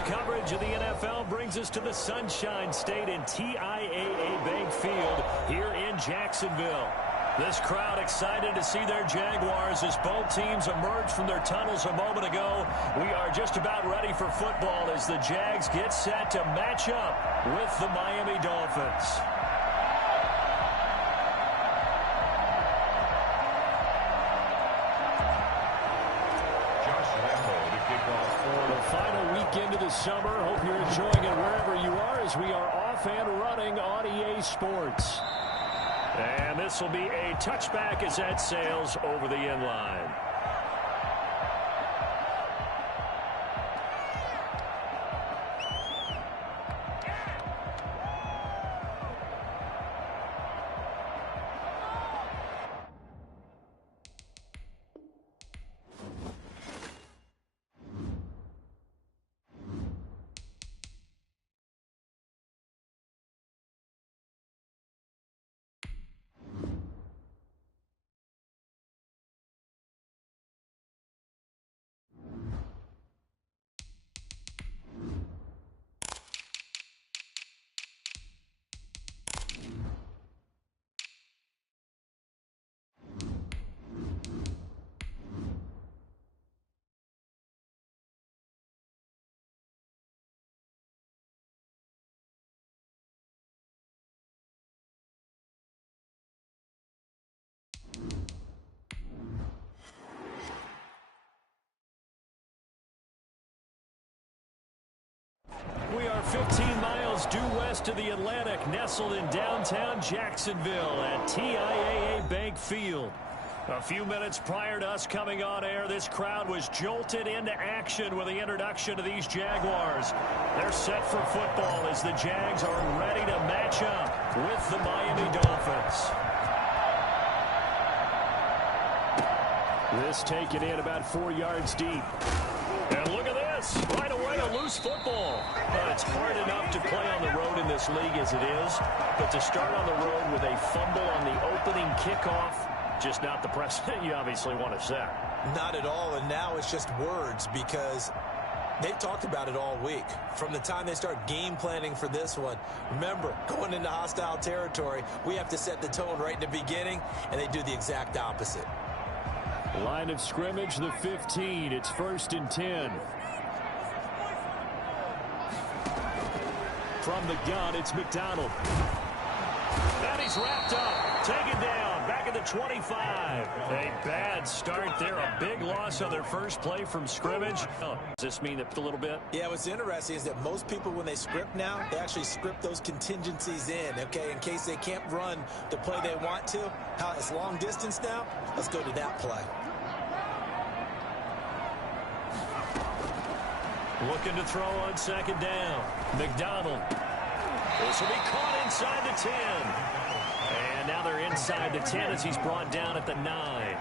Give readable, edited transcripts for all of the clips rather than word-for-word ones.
Coverage of the NFL brings us to the Sunshine State in TIAA Bank Field here in Jacksonville. This crowd excited to see their Jaguars as both teams emerge from their tunnels a moment ago. We are just about ready for football as the Jags get set to match up with the Miami Dolphins. Final weekend of the summer. Hope you're enjoying it wherever you are as we are off and running on EA Sports. And this will be a touchback as that sails over the end line. We are 15 miles due west of the Atlantic, nestled in downtown Jacksonville at TIAA Bank Field. A few minutes prior to us coming on air, this crowd was jolted into action with the introduction of these Jaguars. They're set for football as the Jags are ready to match up with the Miami Dolphins. This taken in about 4 yards deep. And look at this. Right away, a loose football. It's hard enough to play on the road in this league as it is, but to start on the road with a fumble on the opening kickoff, just not the precedent you obviously want to set. Not at all, and now it's just words because they've talked about it all week. From the time they start game planning for this one, remember, going into hostile territory, we have to set the tone right in the beginning, and they do the exact opposite. Line of scrimmage, the 15. It's 1st and 10. From the gun, it's McDonald. And he's wrapped up. Taken down. Back at the 25. A bad start there. A big loss on their first play from scrimmage. Does this mean a little bit? Yeah, what's interesting is that most people, when they script now, they actually script those contingencies in, okay, in case they can't run the play they want to. How it's long distance now? Let's go to that play. Looking to throw on 2nd down. McDonald. This will be caught inside the 10. And now they're inside the 10 as he's brought down at the 9.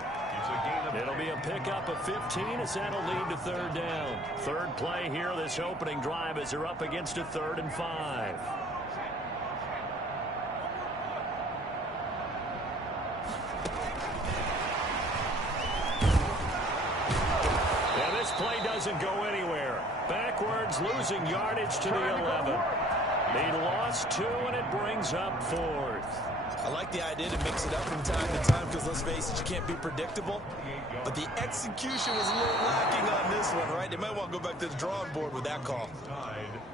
It'll be a pickup of 15 as that'll lead to 3rd down. Third play here, this opening drive as they're up against a 3rd and 5. And this play doesn't go anywhere. Backwards, losing yardage to the 11. They lost 2, and it brings up 4th. I like the idea to mix it up from time to time because, let's face it, you can't be predictable. But the execution was a little lacking on this one, right? They might want to go back to the drawing board with that call.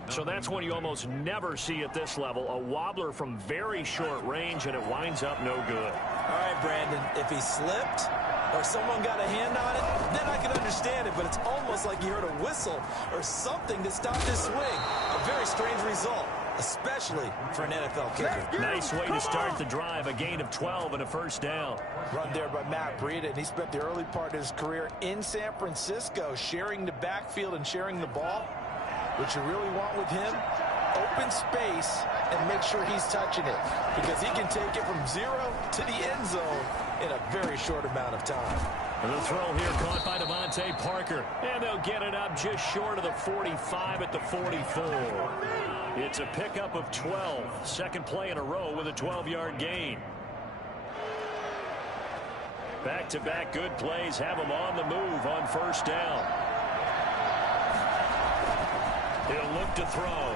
So that's one you almost never see at this level. A wobbler from very short range, and it winds up no good. All right, Brandon, if he slipped or someone got a hand on it, then I can understand it. But it's almost like you heard a whistle or something that stopped his swing. A very strange result, especially for an NFL kicker. Nice way to start the drive. A gain of 12 and a 1st down. Run there by Matt Breida, and he spent the early part of his career in San Francisco sharing the backfield and sharing the ball. What you really want with him, open space and make sure he's touching it because he can take it from 0 to the end zone in a very short amount of time. And the throw here caught by Devontae Parker. And they'll get it up just short of the 45 at the 44. It's a pickup of 12. Second play in a row with a 12-yard gain. Back-to-back good plays have them on the move on 1st down. He'll look to throw.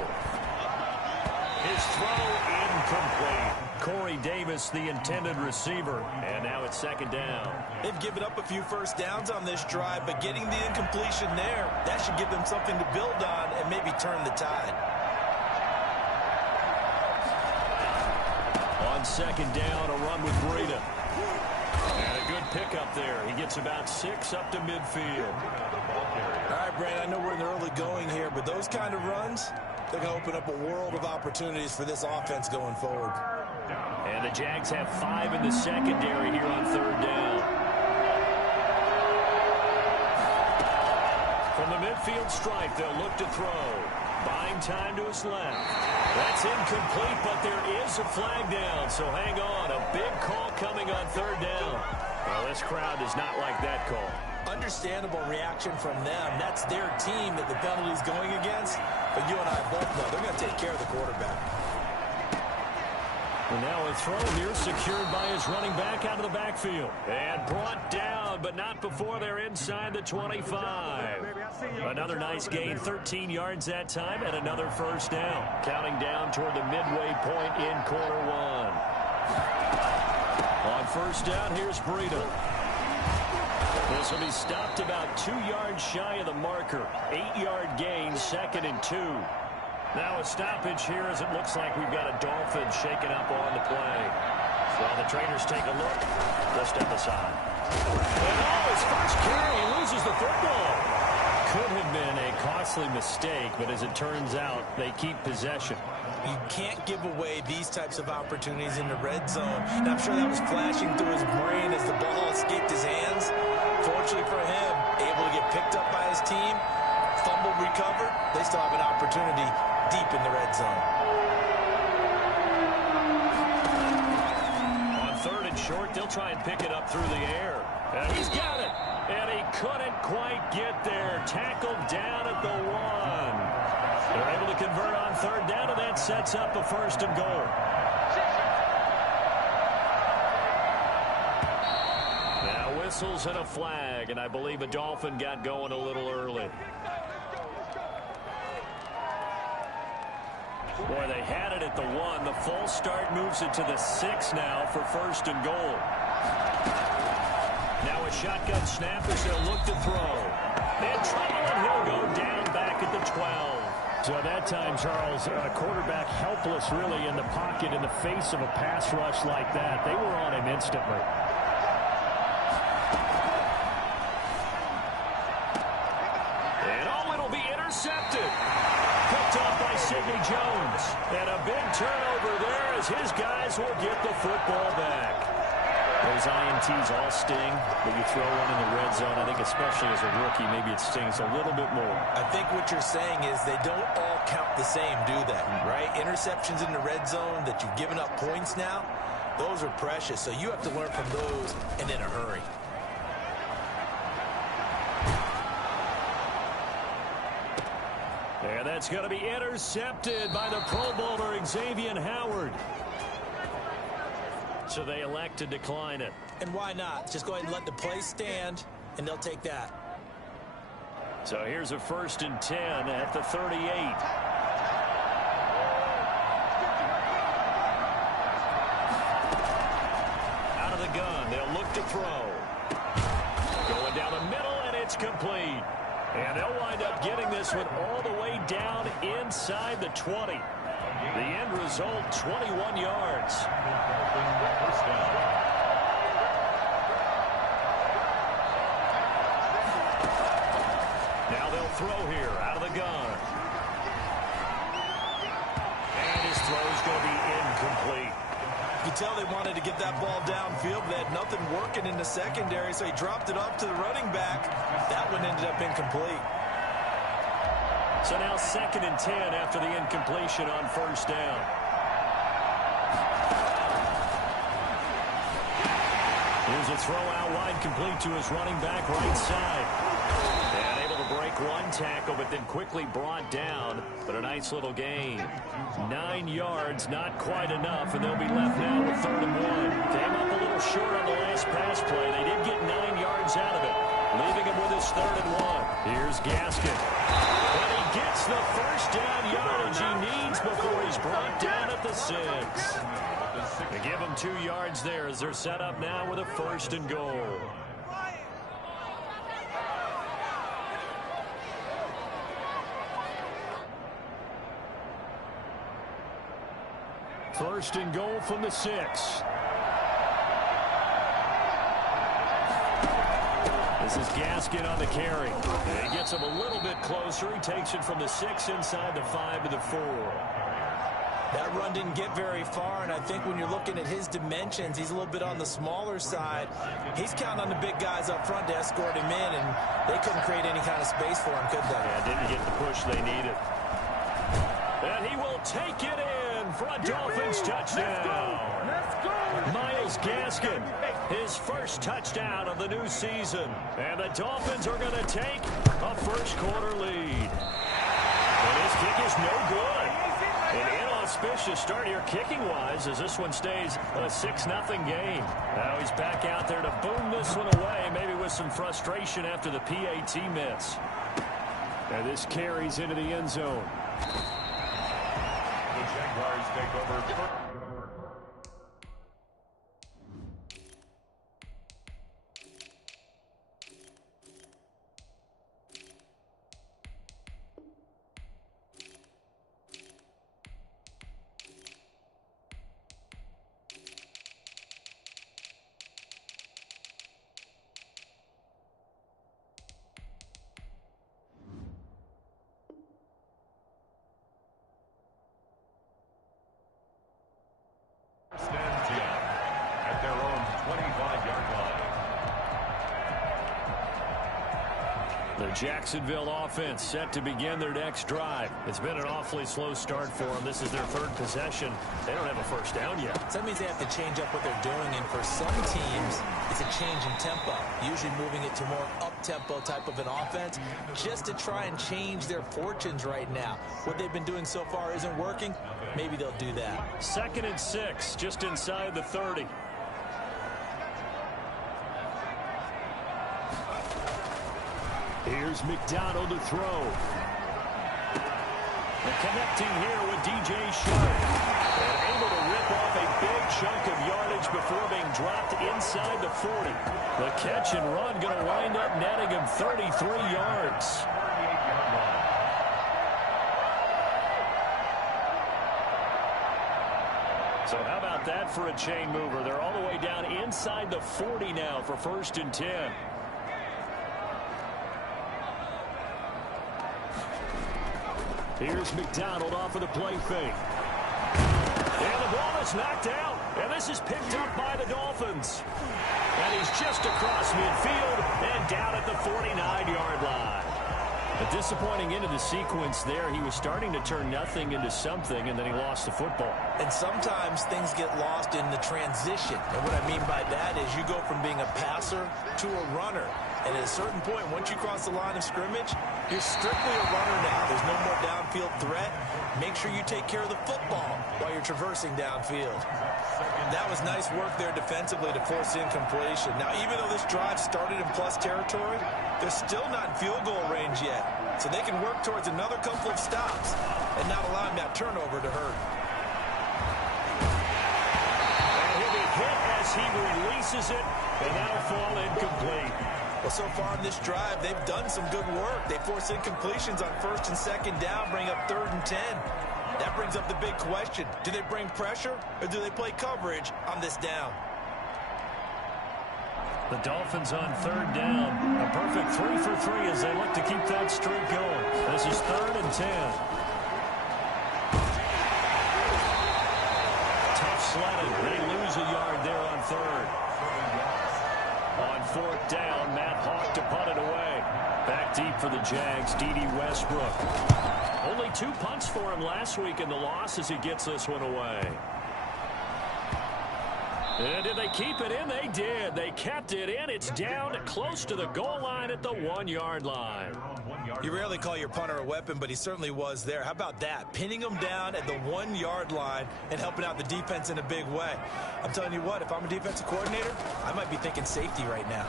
His throw incomplete. Corey Davis, the intended receiver. And now it's second down. They've given up a few first downs on this drive, but getting the incompletion there, that should give them something to build on and maybe turn the tide. On second down, a run with Breida. And a good pickup there. He gets about 6 up to midfield. All right, Brandon, I know we're in the early going here, but those kind of runs, they're going to open up a world of opportunities for this offense going forward. And the Jags have 5 in the secondary here on third down. From the midfield stripe, they'll look to throw. Buying time to his left. That's incomplete, but there is a flag down, so hang on. A big call coming on third down. Well, this crowd does not like that call. Understandable reaction from them. That's their team that the penalty's going against. But you and I both know they're going to take care of the quarterback. And now a throw here secured by his running back out of the backfield. And brought down, but not before they're inside the 25. Another nice gain, 13 yards that time, and another first down. Counting down toward the midway point in quarter one. On first down, here's Breida. This will be stopped about 2 yards shy of the marker. 8-yard gain, 2nd and 2. Now a stoppage here as it looks like we've got a Dolphins shaking up on the play. While the Traders take a look, they'll step aside. And his first carry, he loses the football. Could have been a costly mistake, but as it turns out, they keep possession. You can't give away these types of opportunities in the red zone. And I'm sure that was flashing through his brain as the ball escaped his hands. Fortunately for him, able to get picked up by his team, fumbled, recovered. They still have an opportunity deep in the red zone. On third and short, they'll try and pick it up through the air. And he's got it. And he couldn't quite get there. Tackled down at the 1. They're able to convert on third down, and that sets up a first and goal. Now whistles and a flag, and I believe a Dolphin got going a little early. Boy, they had it at the 1. The false start moves it to the 6 now for first and goal. Now a shotgun snap as they'll look to throw. In trouble, and he'll go down back at the 12. So that time, Charles, a quarterback helpless really in the pocket in the face of a pass rush like that. They were on him instantly. And it'll be intercepted. Picked off by Sidney Jones. And a big turnover there as his guys will get the football back. Those INTs all sting, but you throw one in the red zone, I think especially as a rookie, maybe it stings a little bit more. I think what you're saying is they don't all count the same, do they? Right? Interceptions in the red zone that you've given up points now, those are precious. So you have to learn from those and in a hurry. And that's going to be intercepted by the Pro Bowler Xavier Howard. So they elect to decline it. And why not? Just go ahead and let the play stand, and they'll take that. So here's a 1st and 10 at the 38. Out of the gun, they'll look to throw. Going down the middle, and it's complete. And they'll wind up getting this one all the way down inside the 20. The end result, 21 yards. Now they'll throw here out of the gun. And his throw's going to be incomplete. You can tell they wanted to get that ball downfield, but they had nothing working in the secondary, so he dropped it off to the running back. That one ended up incomplete. So now 2nd and 10 after the incompletion on first down. Here's a throw out wide, complete to his running back right side. And able to break one tackle, but then quickly brought down. But a nice little gain. 9 yards, not quite enough, and they'll be left now with 3rd and 1. Came up a little short on the last pass play. They did get 9 yards out of it, leaving him with his 3rd and 1. Here's Gaskin. And he gets the first down yardage he needs before he's brought down at the 6. They give him 2 yards there as they're set up now with a 1st and goal. First and goal from the 6. This is Gaskin on the carry. And he gets him a little bit closer. He takes it from the 6 inside the 5 to the 4. That run didn't get very far, and I think when you're looking at his dimensions, he's a little bit on the smaller side. He's counting on the big guys up front to escort him in, and they couldn't create any kind of space for him, could they? Yeah, didn't get the push they needed. And he will take it in for a Dolphins touchdown. Let's go. Myles Gaskin, his first touchdown of the new season. And the Dolphins are going to take a first-quarter lead. And his kick is no good. An inauspicious start here kicking-wise as this one stays a 6-0 game. Now he's back out there to boom this one away, maybe with some frustration after the PAT miss. And this carries into the end zone. The Jaguars take over. Stand 10 at their own 25-yard line. The Jacksonville offense set to begin their next drive. It's been an awfully slow start for them. This is their 3rd possession. They don't have a first down yet. So that means they have to change up what they're doing, and for some teams, it's a change in tempo, usually moving it to more up-tempo type of an offense just to try and change their fortunes right now. What they've been doing so far isn't working. Maybe they'll do that. 2nd and 6, just inside the 30. Here's McDonald to throw. And connecting here with DJ Sharp. And able to rip off a big chunk of yardage before being dropped inside the 40. The catch and run going to wind up netting him 33 yards. So how about that for a chain mover? They're all the way down inside the 40 now for 1st and 10. Here's McDonald off of the play fake. And the ball is knocked out. And this is picked up by the Dolphins. And he's just across midfield and down at the 49-yard line. A disappointing end of the sequence there. He was starting to turn nothing into something, and then he lost the football. And sometimes things get lost in the transition. And what I mean by that is you go from being a passer to a runner. And at a certain point, once you cross the line of scrimmage, you're strictly a runner now. There's no more downfield threat. Make sure you take care of the football while you're traversing downfield. That was nice work there defensively to force incompletion. Now, even though this drive started in plus territory, they're still not in field goal range yet. So they can work towards another couple of stops and not allowing that turnover to hurt. And he'll be hit as he releases it, and that'll fall incomplete. Well, so far in this drive, they've done some good work. They force incompletions on 1st and 2nd down, bring up 3rd and 10. That brings up the big question. Do they bring pressure, or do they play coverage on this down? The Dolphins on 3rd down. A perfect 3 for 3 as they look to keep that streak going. This is 3rd and 10. Tough sledding. They lose a yard there on 3rd. On 4th down, Matt Hawk to punt it away. Back deep for the Jags, D.D. Westbrook. Only 2 punts for him last week in the loss as he gets this one away. And did they keep it in? They did. They kept it in. It's down close to the goal line at the 1-yard line. You rarely call your punter a weapon, but he certainly was there. How about that? Pinning him down at the 1-yard line and helping out the defense in a big way. I'm telling you what, if I'm a defensive coordinator, I might be thinking safety right now.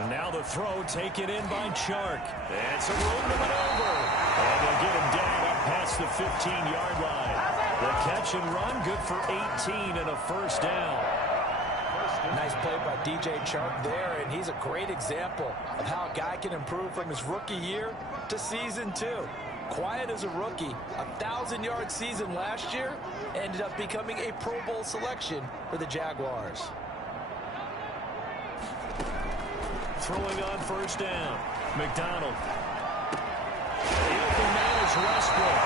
And now the throw taken in by Chark. And some room to maneuver. And they'll get him down up past the 15-yard line. The catch and run, good for 18 and a first down. Nice play by DJ Chark there, and he's a great example of how a guy can improve from his rookie year to season 2. Quiet as a rookie, 1,000-yard season last year, ended up becoming a Pro Bowl selection for the Jaguars. Throwing on first down, McDonald. The open man is Westbrook.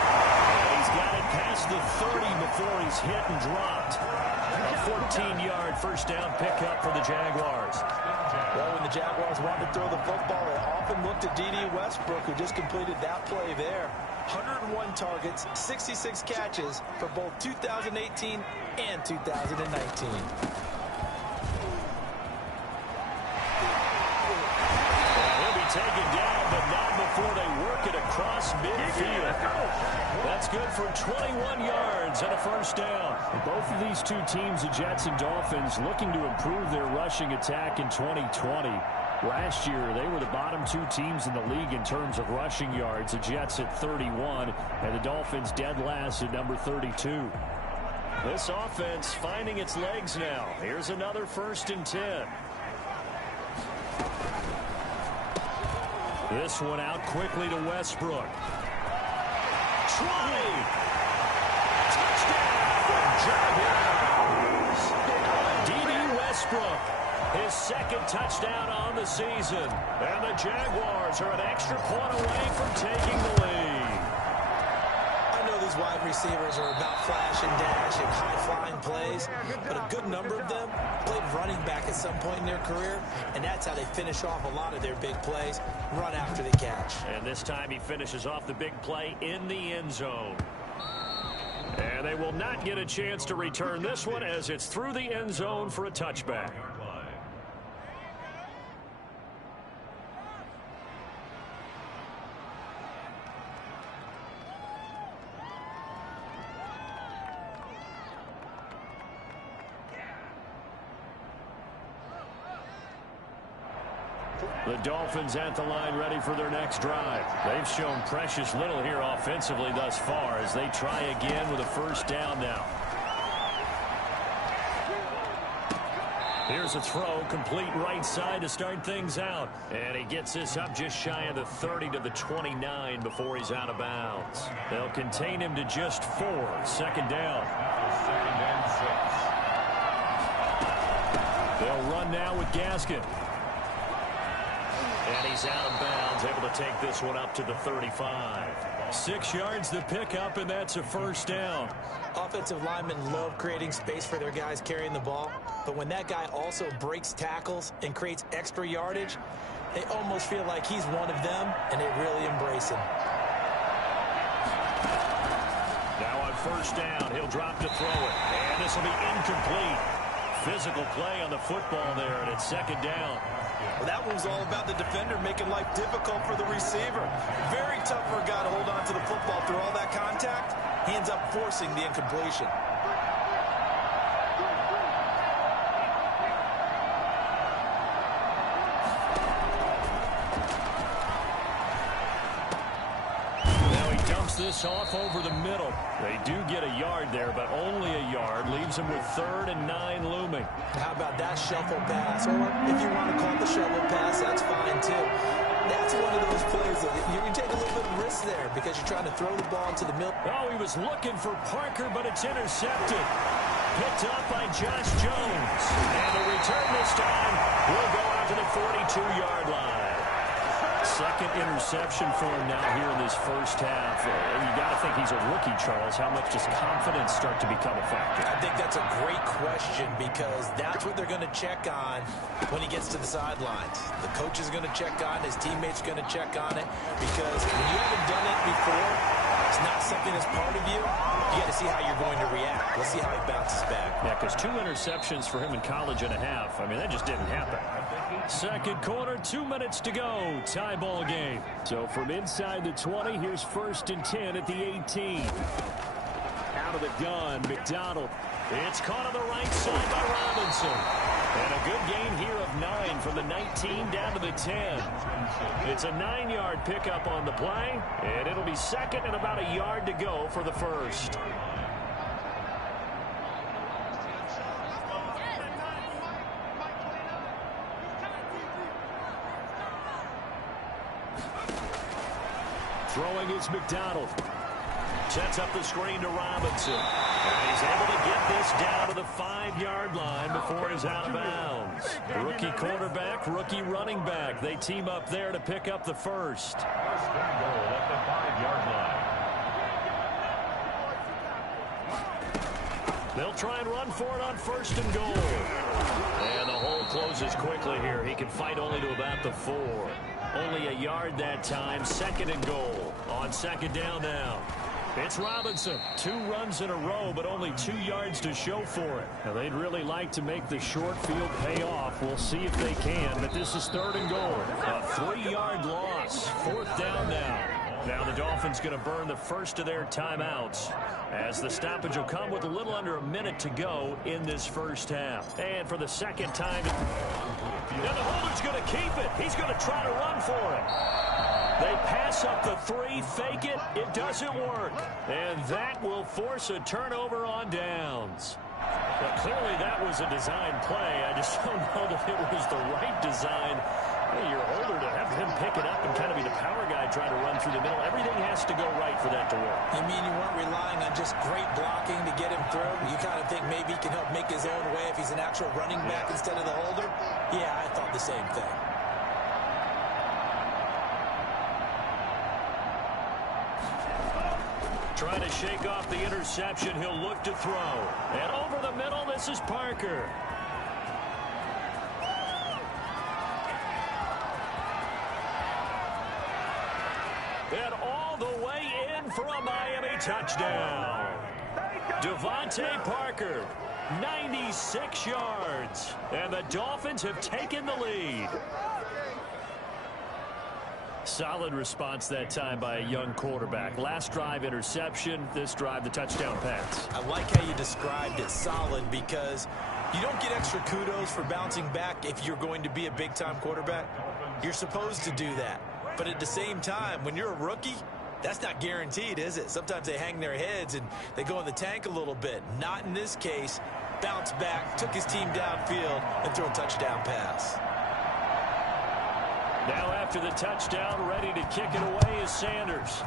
He's got it past the 30 before he's hit and dropped. A 14-yard first down pickup for the Jaguars. Well, when the Jaguars wanted to throw the football, they often looked to D.D. Westbrook, who just completed that play there. 101 targets, 66 catches for both 2018 and 2019. Taken down, but not before they work it across midfield. That's good for 21 yards and a first down. Both of these two teams, the Jets and Dolphins, looking to improve their rushing attack in 2020. Last year, they were the bottom two teams in the league in terms of rushing yards. The Jets at 31, and the Dolphins dead last at number 32. This offense finding its legs now. Here's another 1st and 10. This one out quickly to Westbrook. Try! Touchdown! Jaguars! D.D. Westbrook, his 2nd touchdown on the season. And the Jaguars are an extra point away from taking the lead. I know these wide receivers are about flash and dash and high-flying plays, but a good number of them played running back at some point in their career, and that's how they finish off a lot of their big plays, run after the catch. And this time he finishes off the big play in the end zone. And they will not get a chance to return this one as it's through the end zone for a touchback. The Dolphins at the line ready for their next drive. They've shown precious little here offensively thus far as they try again with a first down now. Here's a throw, complete right side to start things out. And he gets this up just shy of the 30 to the 29 before he's out of bounds. They'll contain him to just 4. 2nd down. 2nd and 6. They'll run now with Gaskin. And he's out of bounds, able to take this one up to the 35. 6 yards the pickup, and that's a first down. Offensive linemen love creating space for their guys carrying the ball, but when that guy also breaks tackles and creates extra yardage, they almost feel like he's one of them, and they really embrace him. Now on first down, he'll drop to throw it, and this will be incomplete. Physical play on the football there, and it's 2nd down. Well, that one was all about the defender making life difficult for the receiver. Very tough for a guy to hold on to the football through all that contact. He ends up forcing the incompletion. Now he dumps this off over the middle. They do get a yard there, but only a yard. Leaves him with 3rd and 9 looming. How about that shuffle pass? Or if you want to call it the shovel pass, that's fine too. That's one of those plays that you can take a little bit of risk there because you're trying to throw the ball into the middle. Oh, he was looking for Parker, but it's intercepted. Picked up by Josh Jones. And the return this time will go out to the 42-yard line. 2nd interception for him now here in this first half. You got to think he's a rookie, Charles. How much does confidence start to become a factor? I think that's a great question because that's what they're going to check on when he gets to the sidelines. The coach is going to check on it. His teammates are going to check on it because when you haven't done it before, it's not something that's part of you. You got to see how you're going to react. Let's see how he bounces back. Yeah, because 2 interceptions for him in college and a half. I mean, that just didn't happen. 2nd quarter, 2 minutes to go. Tie ball game. So from inside the 20, here's 1st and 10 at the 18. Out of the gun, McDonald. It's caught on the right side by Robinson. And a good gain here of 9 from the 19 down to the 10. It's a 9-yard pickup on the play, and it'll be second and about a yard to go for the first. Throwing is McDonald. Sets up the screen to Robinson. And he's able to get this down to the 5-yard line before he's out of bounds. Rookie quarterback, rookie running back. They team up there to pick up the first. First and goal at the 5-yard line. They'll try and run for it on first and goal. And the hole closes quickly here. He can fight only to about the 4. Only a yard that time. Second and goal. On second down now. It's Robinson. 2 runs in a row, but only 2 yards to show for it. Now, they'd really like to make the short field pay off. We'll see if they can, but this is third and goal. A 3-yard loss. Fourth down now. Now the Dolphins going to burn the first of their timeouts as the stoppage will come with a little under a minute to go in this first half. And for the second time, now the holder's going to keep it. He's going to try to run for it. They pass up the 3, fake it. It doesn't work. And that will force a turnover on downs. But clearly that was a design play. I just don't know that it was the right design. Your holder to have him pick it up and kind of be the power guy trying to run through the middle. Everything has to go right for that to work. You mean you weren't relying on just great blocking to get him through? You kind of think maybe he can help make his own way if he's an actual running back instead of the holder? Yeah, I thought the same thing. Trying to shake off the interception. He'll look to throw. And over the middle, this is Parker. And all the way in for a Miami touchdown. Devontae Parker, 96 yards. And the Dolphins have taken the lead. Solid response that time by a young quarterback. Last drive, interception. This drive, the touchdown pass. I like how you described it, solid, because you don't get extra kudos for bouncing back if you're going to be a big-time quarterback. You're supposed to do that. But at the same time, when you're a rookie, that's not guaranteed, is it? Sometimes they hang their heads and they go in the tank a little bit. Not in this case. Bounced back, took his team downfield, and threw a touchdown pass. Now after the touchdown, ready to kick it away is Sanders.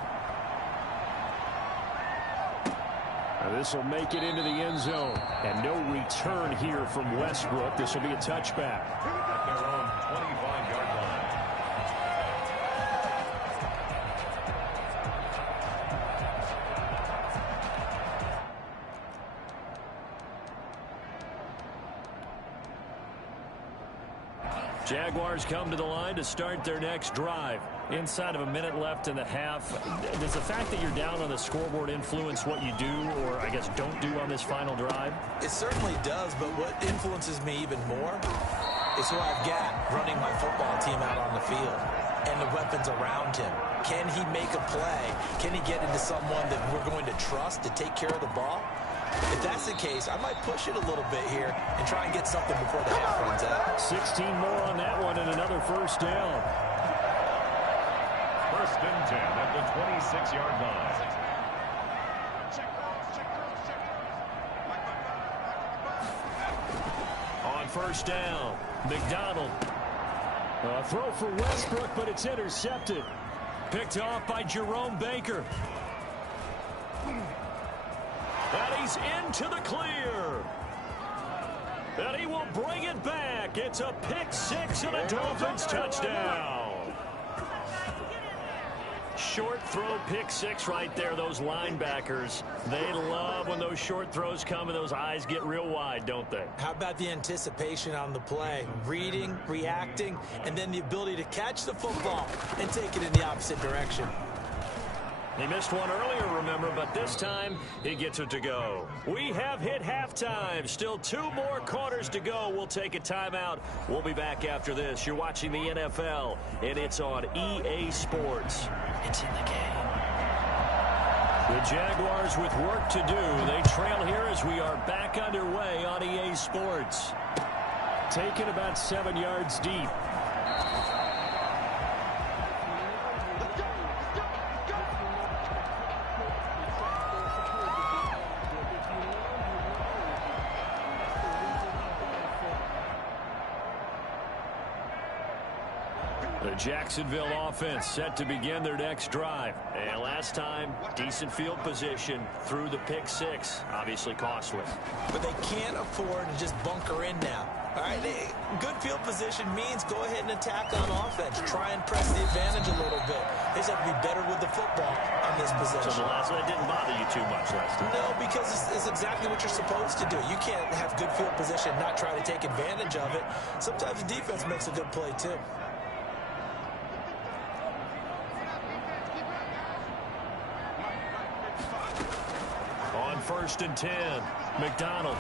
Now this will make it into the end zone. And no return here from Westbrook. This will be a touchback. At their own 25-yard line. Jaguars come to the line to start their next drive. Inside of a minute left in the half. Does the fact that you're down on the scoreboard influence what you do, or I guess don't do on this final drive? It certainly does, but what influences me even more is who I've got running my football team out on the field and the weapons around him. Can he make a play? Can he get into someone that we're going to trust to take care of the ball? If that's the case, I might push it a little bit here and try and get something before the half runs out. 16 more on that one and another first down. First and 10 at the 26-yard line. On first down, McDonald. A throw for Westbrook, but it's intercepted. Picked off by Jerome Baker. And he's into the clear. And he will bring it back. It's a pick six and a Dolphins touchdown. Short throw pick six right there. Those linebackers, they love when those short throws come and those eyes get real wide, don't they? How about the anticipation on the play? Reading, reacting, and then the ability to catch the football and take it in the opposite direction. He missed one earlier, remember, but this time he gets it to go. We have hit halftime. Still 2 more quarters to go. We'll take a timeout. We'll be back after this. You're watching the NFL, and it's on EA Sports. It's in the game. The Jaguars with work to do. They trail here as we are back underway on EA Sports. Taken about 7 yards deep. The Jacksonville offense set to begin their next drive. And last time, decent field position through the pick six. Obviously costly. But they can't afford to just bunker in now. All right, good field position means go ahead and attack on offense. Try and press the advantage a little bit. They just have to be better with the football on this possession. So the last one didn't bother you too much last time? No, because it's exactly what you're supposed to do. You can't have good field position and not try to take advantage of it. Sometimes the defense makes a good play, too. On 1st and 10, McDonald.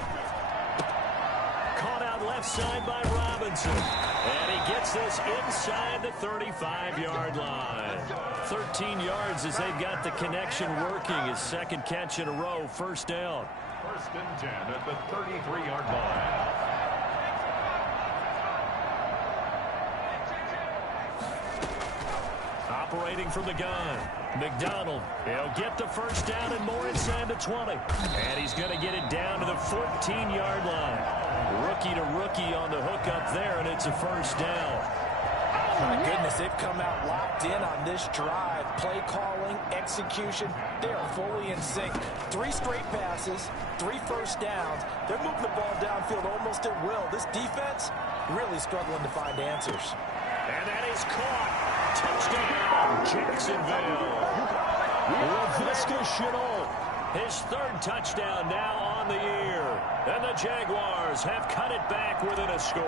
Caught out left side by Robinson. And he gets this inside the 35-yard line. 13 yards as they've got the connection working. His second catch in a row, first down. 1st and 10 at the 33-yard line. Operating from the gun. McDonald, he'll get the first down and more inside the 20. And he's going to get it down to the 14-yard line. Rookie to rookie on the hook up there, and it's a first down. My goodness, they've come out locked in on this drive. Play calling, execution, they are fully in sync. 3 straight passes, 3 first downs. They're moving the ball downfield almost at will. This defense really struggling to find answers. And that is caught. Touchdown, Jacksonville. LaVisca Chenault, his 3rd touchdown now on the year. And the Jaguars have cut it back within a score.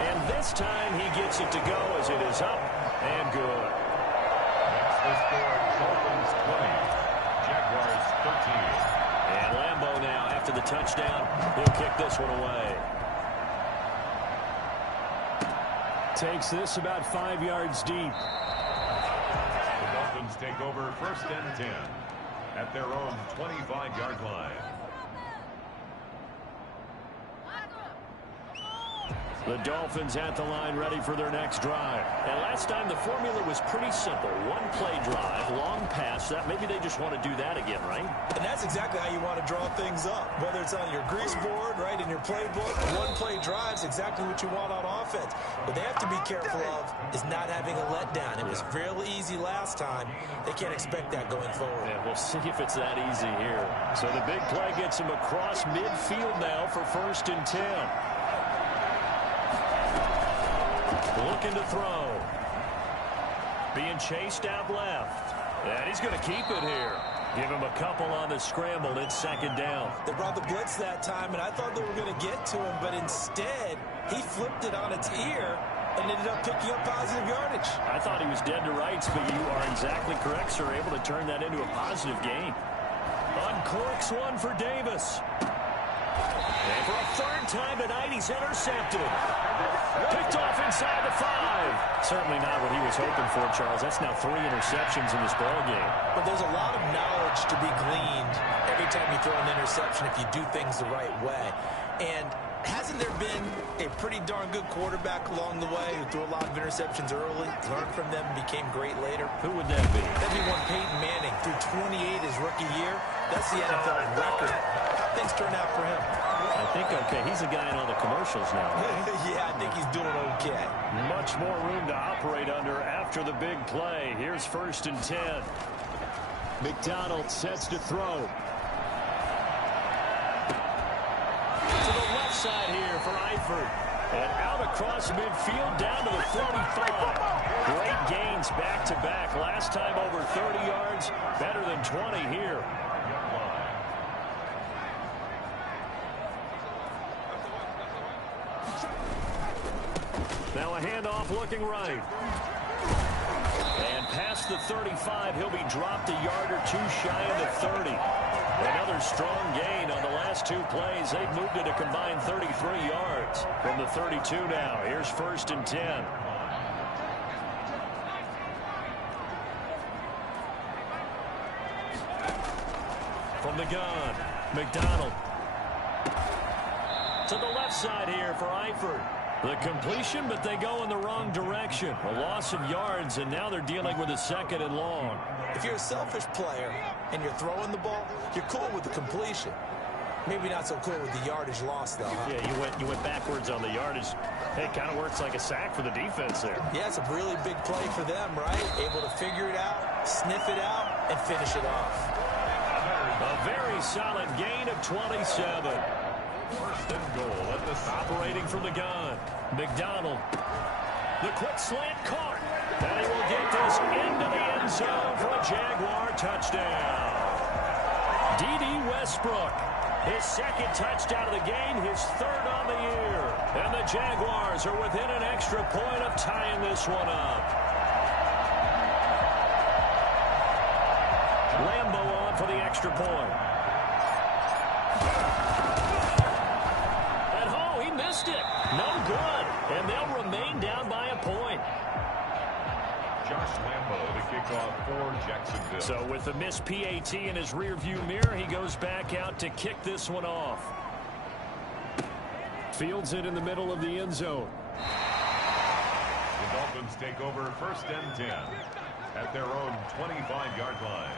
And this time he gets it to go as it is up and good. That's the score. Dolphins 20. Jaguars 13. And Lambeau now after the touchdown. He'll kick this one away. Takes this about 5 yards deep. The Dolphins take over 1st and 10 at their own 25-yard line. The Dolphins at the line ready for their next drive. And last time the formula was pretty simple. 1-play drive, long pass. That maybe they just want to do that again, right? And that's exactly how you want to draw things up. Whether it's on your grease board, right, in your playbook, 1-play drive is exactly what you want on offense. What they have to be careful of is not having a letdown. It was real easy last time. They can't expect that going forward. Yeah, we'll see if it's that easy here. So the big play gets him across midfield now for 1st and 10. Looking to throw. Being chased out left. And he's going to keep it here. Give him a couple on the scramble. It's 2nd down. They brought the blitz that time, and I thought they were going to get to him, but instead, he flipped it on its ear and ended up picking up positive yardage. I thought he was dead to rights, but you are exactly correct, sir. Able to turn that into a positive gain. Uncorks one for Davis. And for a 3rd time tonight, he's intercepted. Picked off inside the 5. Certainly not what he was hoping for, Charles. That's now 3 interceptions in this ballgame. But there's a lot of knowledge to be gleaned every time you throw an interception if you do things the right way. And hasn't there been a pretty darn good quarterback along the way who threw a lot of interceptions early, learned from them, and became great later? Who would that be? That'd be one Peyton Manning. Threw 28 his rookie year. That's the NFL record. How things turn out for him? I think okay. He's a guy in all the commercials now. Yeah, I think he's doing okay. Much more room to operate under after the big play. Here's 1st and 10. McDonald sets to throw. To the left side here for Eifert. And out across midfield down to the 45. Great gains back-to-back. Last time over 30 yards. Better than 20 here. Now a handoff looking right. And past the 35, he'll be dropped a yard or 2 shy of the 30. Another strong gain on the last 2 plays. They've moved it a combined 33 yards from the 32 now. Here's 1st and 10. From the gun, McDonald. To the left side here for Eifert. The completion, but they go in the wrong direction. A loss of yards, and now they're dealing with a 2nd and long. If you're a selfish player and you're throwing the ball, you're cool with the completion. Maybe not so cool with the yardage loss, though, huh? Yeah, you went backwards on the yardage. Hey, it kind of works like a sack for the defense there. Yeah, it's a really big play for them, right? Able to figure it out, sniff it out, and finish it off. A very solid gain of 27. First and goal at the Operating from the gun. McDonald. The quick slant caught. And he will get this into the end zone for a Jaguar touchdown. D.D. Westbrook. His 2nd touchdown of the game, his 3rd on the year. And the Jaguars are within an extra point of tying this one up. Lambo on for the extra point. And oh, he missed it. No good. And they'll remain down by a point. Josh Lambo to kick off for Jacksonville. So with the missed PAT in his rearview mirror, he goes back out to kick this one off. Fields it in the middle of the end zone. The Dolphins take over 1st and 10 at their own 25-yard line.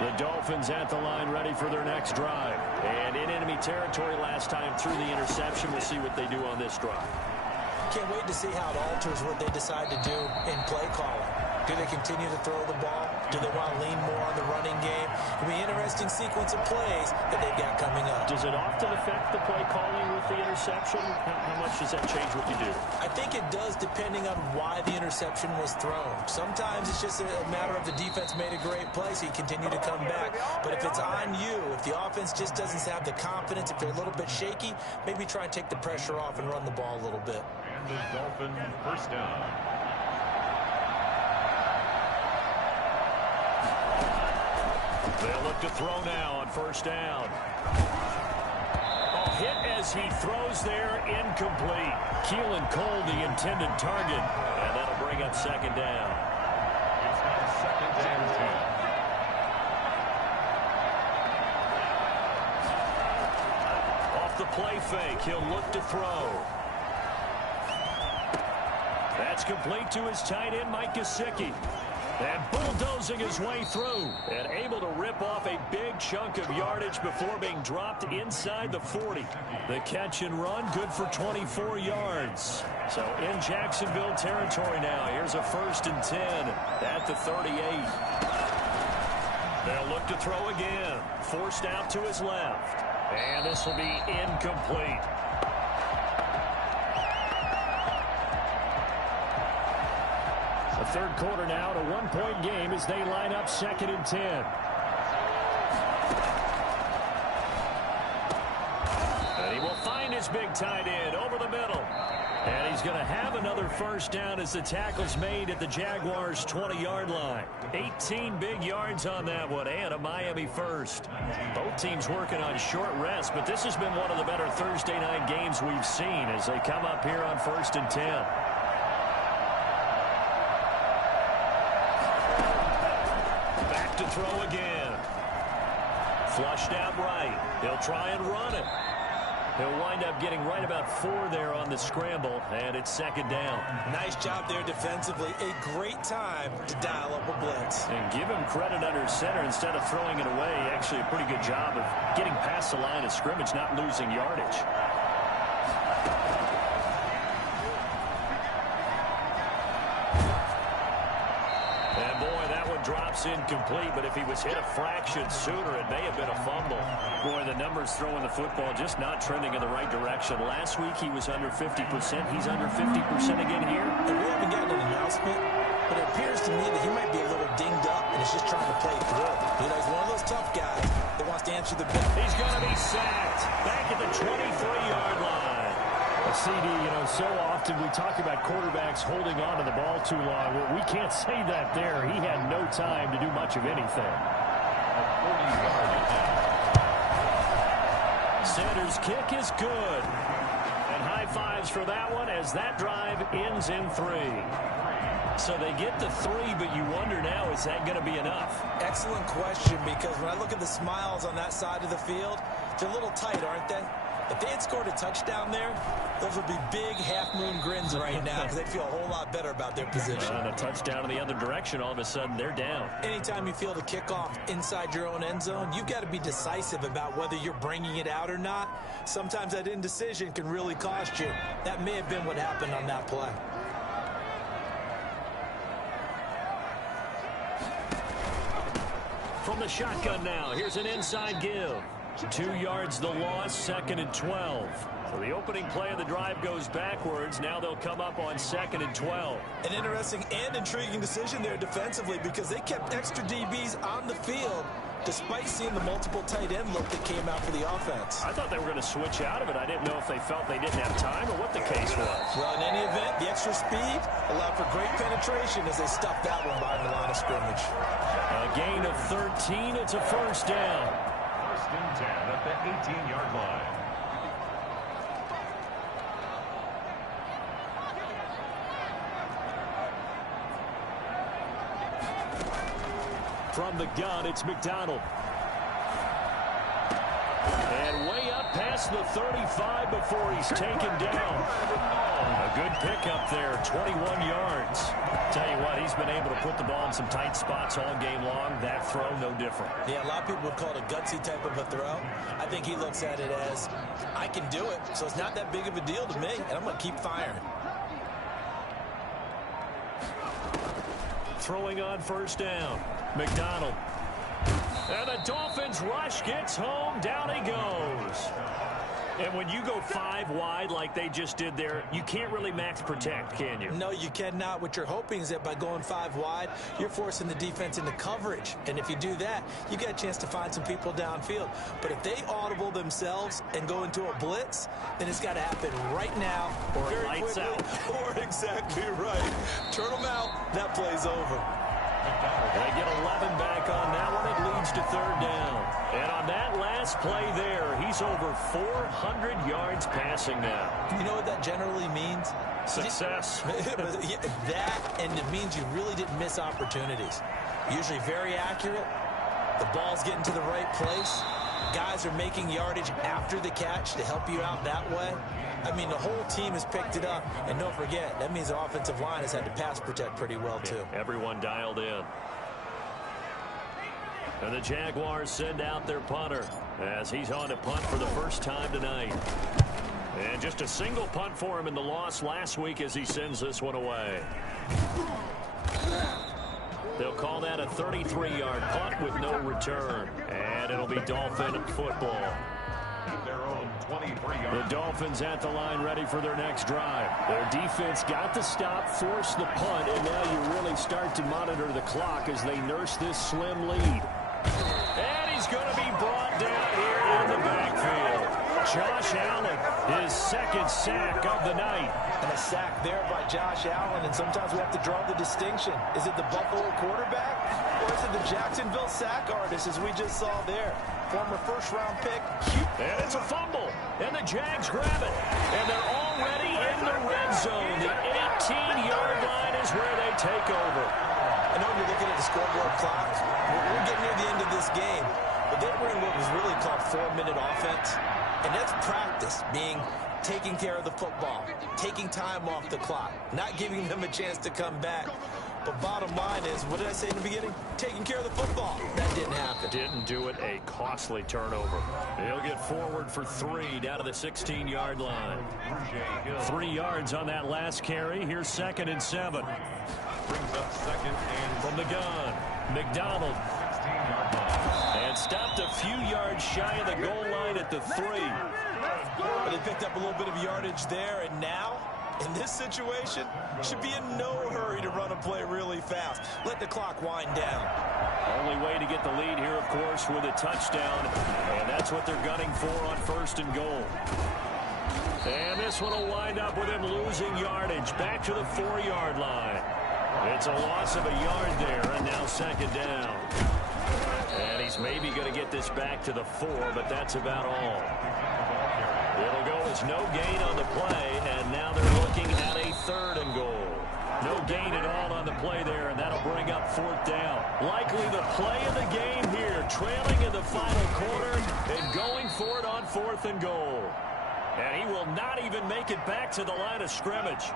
The Dolphins at the line ready for their next drive. And in enemy territory last time through the interception. We'll see what they do on this drive. Can't wait to see how it alters what they decide to do in play calling. Do they continue to throw the ball? Do they want to lean more on the running game? It'll be an interesting sequence of plays that they've got coming up. Does it often affect the play calling with the interception? How much does that change what you do? I think it does depending on why the interception was thrown. Sometimes it's just a matter of the defense made a great play, so you continue to come back. But if it's on you, if the offense just doesn't have the confidence, if they're a little bit shaky, maybe try and take the pressure off and run the ball a little bit. And the Dolphin 1st down. They'll look to throw now on 1st down. A hit as he throws there, incomplete. Keelan Cole, the intended target, and that'll bring up 2nd down. It's now 2nd and 10. Off the play fake, he'll look to throw. That's complete to his tight end, Mike Gesicki. And bulldozing his way through and able to rip off a big chunk of yardage before being dropped inside the 40. The catch and run, good for 24 yards. So in Jacksonville territory now. Here's a 1st and 10 at the 38. They'll look to throw again. Forced out to his left. And this will be incomplete. The 3rd quarter now, a 1-point game as they line up 2nd and 10. And he will find his big tight end over the middle. And he's going to have another 1st down as the tackle's made at the Jaguars' 20-yard line. 18 big yards on that one, and a Miami 1st. Both teams working on short rest, but this has been one of the better Thursday night games we've seen as they come up here on 1st and 10. Back to throw again. Flushed out right. He'll try and run it. He'll wind up getting right about 4 there on the scramble, and it's 2nd down. Nice job there defensively. A great time to dial up a blitz. And give him credit under center instead of throwing it away. Actually a pretty good job of getting past the line of scrimmage, not losing yardage. And boy, that one drops incomplete, but if he was hit a fraction sooner, it may have been a fumble. Boy, the numbers throwing the football just not trending in the right direction. Last week he was under 50%. He's under 50% again here. And we haven't gotten an announcement, but it appears to me that he might be a little dinged up and is just trying to play through. You know, he's one of those tough guys that wants to answer the bell. He's going to be sacked back at the 23-yard line. CD, you know, so often we talk about quarterbacks holding on to the ball too long. Well, we can't say that there. He had no time to do much of anything. Sanders' kick is good. And high fives for that one as that drive ends in 3. So they get the 3, but you wonder now, is that going to be enough? Excellent question, because when I look at the smiles on that side of the field, They're a little tight, aren't they? If they had scored a touchdown there, those would be big half-moon grins right now because they'd feel a whole lot better about their position. And a touchdown in the other direction, all of a sudden they're down. Anytime you feel the kickoff inside your own end zone, you've got to be decisive about whether you're bringing it out or not. Sometimes that indecision can really cost you. That may have been what happened on that play. From the shotgun now, here's an inside give. 2 yards the loss, 2nd and 12. So the opening play of the drive goes backwards. Now they'll come up on 2nd and 12. An interesting and intriguing decision there defensively because they kept extra DBs on the field despite seeing the multiple tight end look that came out for the offense. I thought they were going to switch out of it. I didn't know if they felt they didn't have time or what the case was. Well, in any event, the extra speed allowed for great penetration as they stuffed that one behind the line of scrimmage. A gain of 13. It's a first down. 1st and 10 at the 18-yard line. From the gun, it's McDonald. And way up past the 35 before he's taken down. A good pickup there, 21 yards. Tell you what, he's been able to put the ball in some tight spots all game long. That throw, no different. Yeah, a lot of people would call it a gutsy type of a throw. I think he looks at it as, I can do it, so it's not that big of a deal to me, and I'm going to keep firing. Throwing on first down. McDonald. And the Dolphins rush gets home. Down he goes. And when you go 5 wide like they just did there, you can't really max protect, can you? No, you cannot. What you're hoping is that by going 5 wide, you're forcing the defense into coverage. And if you do that, you get a chance to find some people downfield. But if they audible themselves and go into a blitz, then it's got to happen right now. Or very lights quickly, out. Or exactly right. Turn them out. That play's over. They get 11 back on that one. It leads to 3rd down. And on that last play there, he's over 400 yards passing now. You know what that generally means? Success. That, and it means you really didn't miss opportunities. Usually very accurate. The ball's getting to the right place. Guys are making yardage after the catch to help you out that way. I mean, the whole team has picked it up. And don't forget, that means the offensive line has had to pass protect pretty well, too. Everyone dialed in. And the Jaguars send out their punter as he's on to punt for the first time tonight. And just a single punt for him in the loss last week as he sends this one away. They'll call that a 33-yard punt with no return. And it'll be Dolphin football. Their own 23-yard. The Dolphins at the line ready for their next drive. Their defense got the stop, forced the punt, and now you really start to monitor the clock as they nurse this slim lead. And he's going to be brought down here in the backfield. Josh Allen, his 2nd sack of the night. And a sack there by Josh Allen, and sometimes we have to draw the distinction. Is it the Buffalo quarterback, or is it the Jacksonville sack artist, as we just saw there? Former first-round pick. And it's a fumble, and the Jags grab it. And they're already in the red zone. The 18-yard line is where they take over. I know you're looking at the scoreboard clock. We're getting near the end of this game. But they were in what was really called 4-minute offense. And that's practice, being taking care of the football, taking time off the clock, not giving them a chance to come back. But bottom line is, what did I say in the beginning? Taking care of the football. That didn't happen. Didn't do it. A costly turnover. He'll get forward for 3 down to the 16-yard line. 3 yards on that last carry. Here's 2nd and 7. Brings up 2nd and From the gun, McDonald. 16-yard line. And stopped a few yards shy of the goal line at the 3. But they picked up a little bit of yardage there, and now, in this situation, should be in no hurry to run a play really fast. Let the clock wind down. Only way to get the lead here, of course, with a touchdown. And that's what they're gunning for on 1st and goal. And this one will wind up with him losing yardage back to the 4-yard line. It's a loss of a yard there, and now 2nd down. And he's maybe going to get this back to the 4, but that's about all. It'll go as no gain on the play, and now they're looking at a 3rd and goal. No gain at all on the play there, and that'll bring up 4th down. Likely the play of the game here, trailing in the final quarter and going for it on 4th and goal. And he will not even make it back to the line of scrimmage.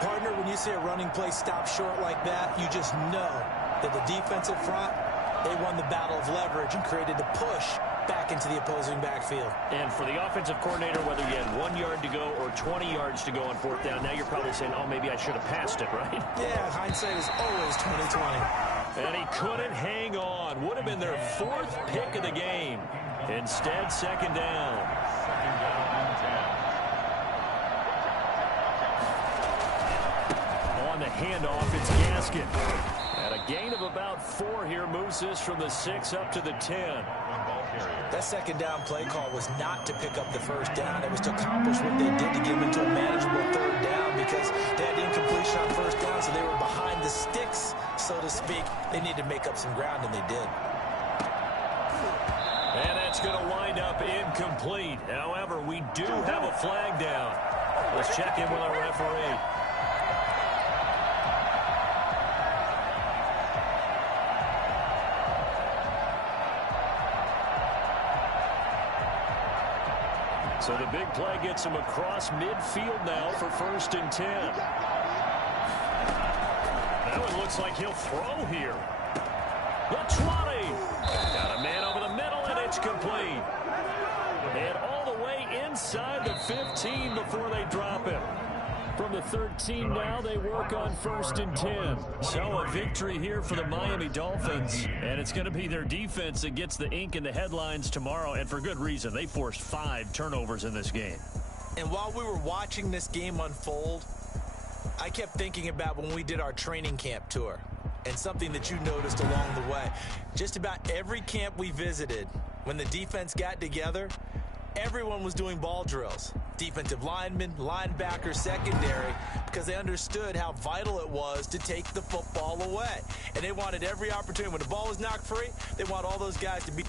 Partner, when you see a running play stop short like that, you just know that the defensive front, they won the battle of leverage and created a push back into the opposing backfield. And for the offensive coordinator, whether you had 1 yard to go or 20 yards to go on 4th down, now you're probably saying, oh, maybe I should have passed it, right? Yeah, hindsight is always 20/20. And he couldn't hang on. Would have been their 4th pick of the game. Instead, 2nd down. 2nd down and 10. On the handoff, it's Gaskin. And a gain of about 4 here moves this from the 6 up to the 10. That 2nd down play call was not to pick up the 1st down. It was to accomplish what they did to get them into a manageable 3rd down because they had incompletion on 1st down, so they were behind the sticks, so to speak. They needed to make up some ground, and they did. And that's going to wind up incomplete. However, we do have a flag down. Let's check in with our referee. So the big play gets him across midfield now for 1st and 10. Now it looks like he'll throw here. The 20. Got a man over the middle, and it's complete. And all the way inside the 15 before they drop him. From the 13 now, they work on 1st and 10. So a victory here for the Miami Dolphins. And it's going to be their defense that gets the ink in the headlines tomorrow. And for good reason. They forced 5 turnovers in this game. And while we were watching this game unfold, I kept thinking about when we did our training camp tour. And something that you noticed along the way. Just about every camp we visited, when the defense got together, everyone was doing ball drills. Defensive linemen, linebackers, secondary, because they understood how vital it was to take the football away. And they wanted every opportunity. When the ball was knocked free, they want all those guys to be